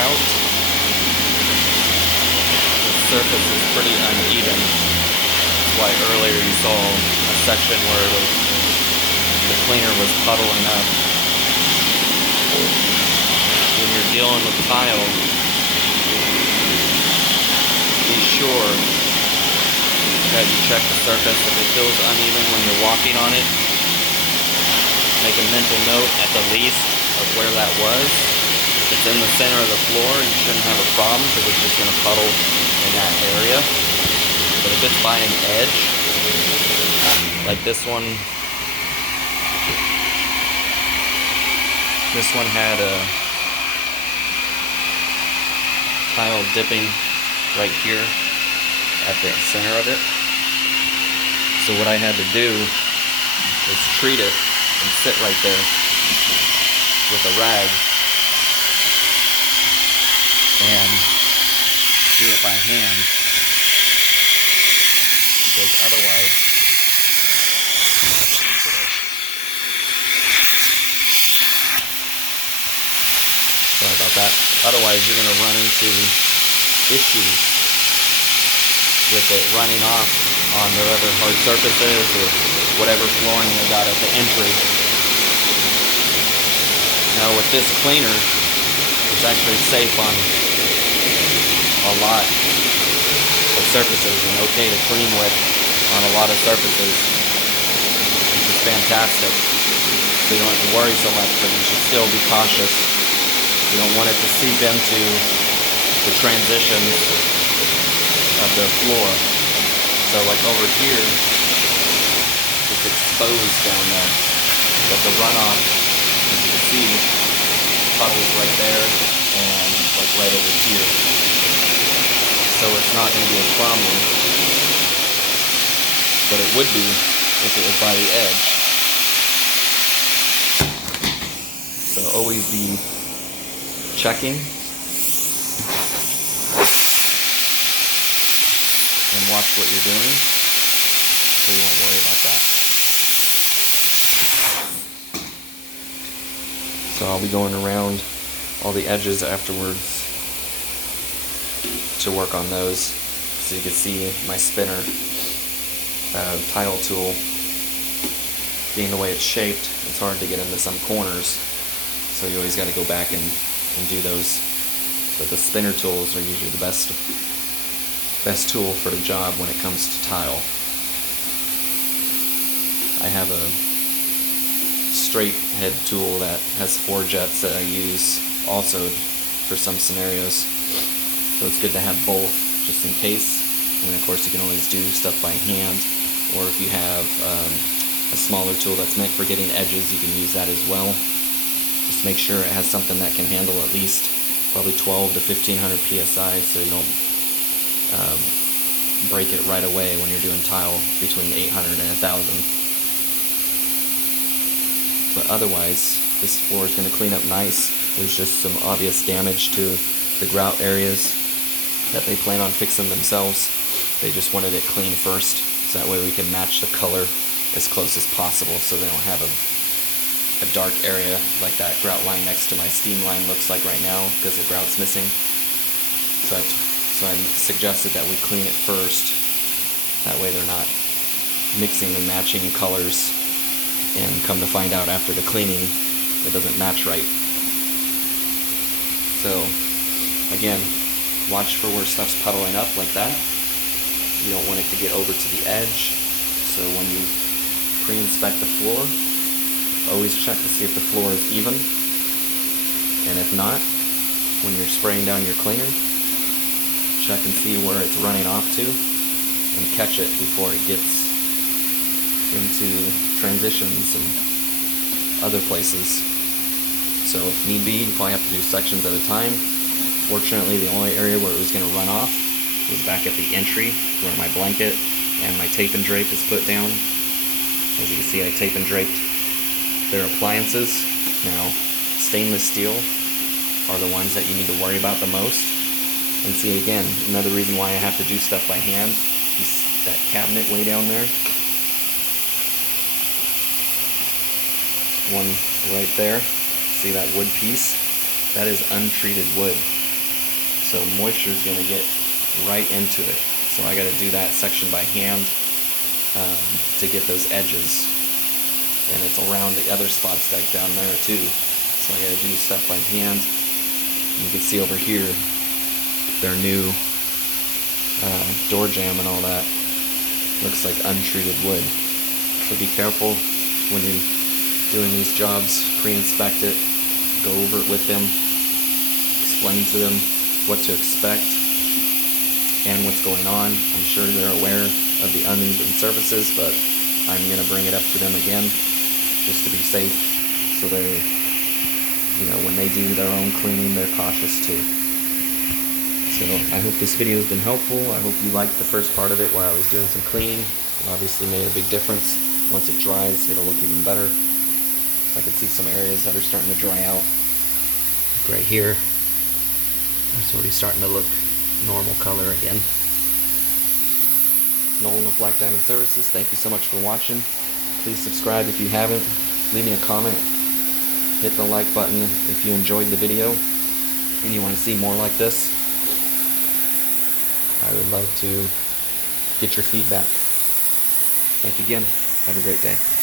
grout. The surface is pretty uneven. That's why earlier you saw a section where the cleaner was puddling up. When you're dealing with tile, be sure that you check the surface. If it feels uneven when you're walking on it, make a mental note at the least of where that was. If it's in the center of the floor, you shouldn't have a problem because it's just going to puddle in that area. But if it's by an edge, like this one had a tile dipping right here at the center of it. So what I had to do is treat it and sit right there with a rag and do it by hand, because otherwise run into the sorry about that. Otherwise you're going to run into issues with it running off on their other hard surfaces or whatever flooring they got at the entry. Now with this cleaner, it's actually safe on a lot of surfaces and okay to clean with on a lot of surfaces, which is fantastic. So you don't have to worry so much, but you should still be cautious. You don't want it to seep into the transitions of the floor. So like over here, it's exposed down there, but the runoff, as you can see, puddles right there and like right over here. So it's not going to be a problem, but it would be if it was by the edge. So always be checking and watch what you're doing so you won't worry about that. So I'll be going around all the edges afterwards to work on those. So you can see my spinner tile tool, being the way it's shaped, it's hard to get into some corners, so you always got to go back and do those. But the spinner tools are usually the best tool for the job when it comes to tile. I have a straight head tool that has 4 jets that I use also for some scenarios, so it's good to have both just in case. And of course you can always do stuff by hand, or if you have a smaller tool that's meant for getting edges, you can use that as well. Just make sure it has something that can handle at least probably 12 to 1500 psi, so you don't break it right away when you're doing tile between 800 and 1000. But otherwise, this floor is going to clean up nice. There's just some obvious damage to the grout areas that they plan on fixing themselves. They just wanted it clean first, so that way we can match the color as close as possible, so they don't have a dark area like that grout line next to my steam line looks like right now, because the grout's missing. So I suggested that we clean it first. That way they're not mixing and matching colors, and come to find out after the cleaning it doesn't match right. So again, watch for where stuff's puddling up like that. You don't want it to get over to the edge. So when you pre-inspect the floor, always check to see if the floor is even. And if not, when you're spraying down your cleaner, check and see where it's running off to and catch it before it gets into transitions and other places. So if need be, you probably have to do sections at a time. Fortunately, the only area where it was going to run off was back at the entry where my blanket and my tape and drape is put down. As you can see, I tape and draped their appliances. Now, stainless steel are the ones that you need to worry about the most. And see, again, another reason why I have to do stuff by hand. That cabinet way down there. One right there. See that wood piece? That is untreated wood. so moisture is going to get right into it. So I got to do that section by hand to get those edges, and it's around the other spots like down there too. So I got to do stuff by hand. You can see over here their new door jamb and all that. Looks like untreated wood. So be careful when you're doing these jobs. Pre-inspect it, go over it with them, explain to them what to expect and what's going on. I'm sure they're aware of the uneven surfaces, but I'm going to bring it up to them again just to be safe, so they're, when they do their own cleaning, they're cautious too. So I hope this video has been helpful. I hope you liked the first part of it where I was doing some cleaning. It obviously made a big difference. Once it dries, it'll look even better. I can see some areas that are starting to dry out. Like right here, it's already starting to look normal color again. Nolan of Black Diamond Services, thank you so much for watching. Please subscribe if you haven't. Leave me a comment. Hit the like button if you enjoyed the video and you want to see more like this. I would love to get your feedback. Thank you again. Have a great day.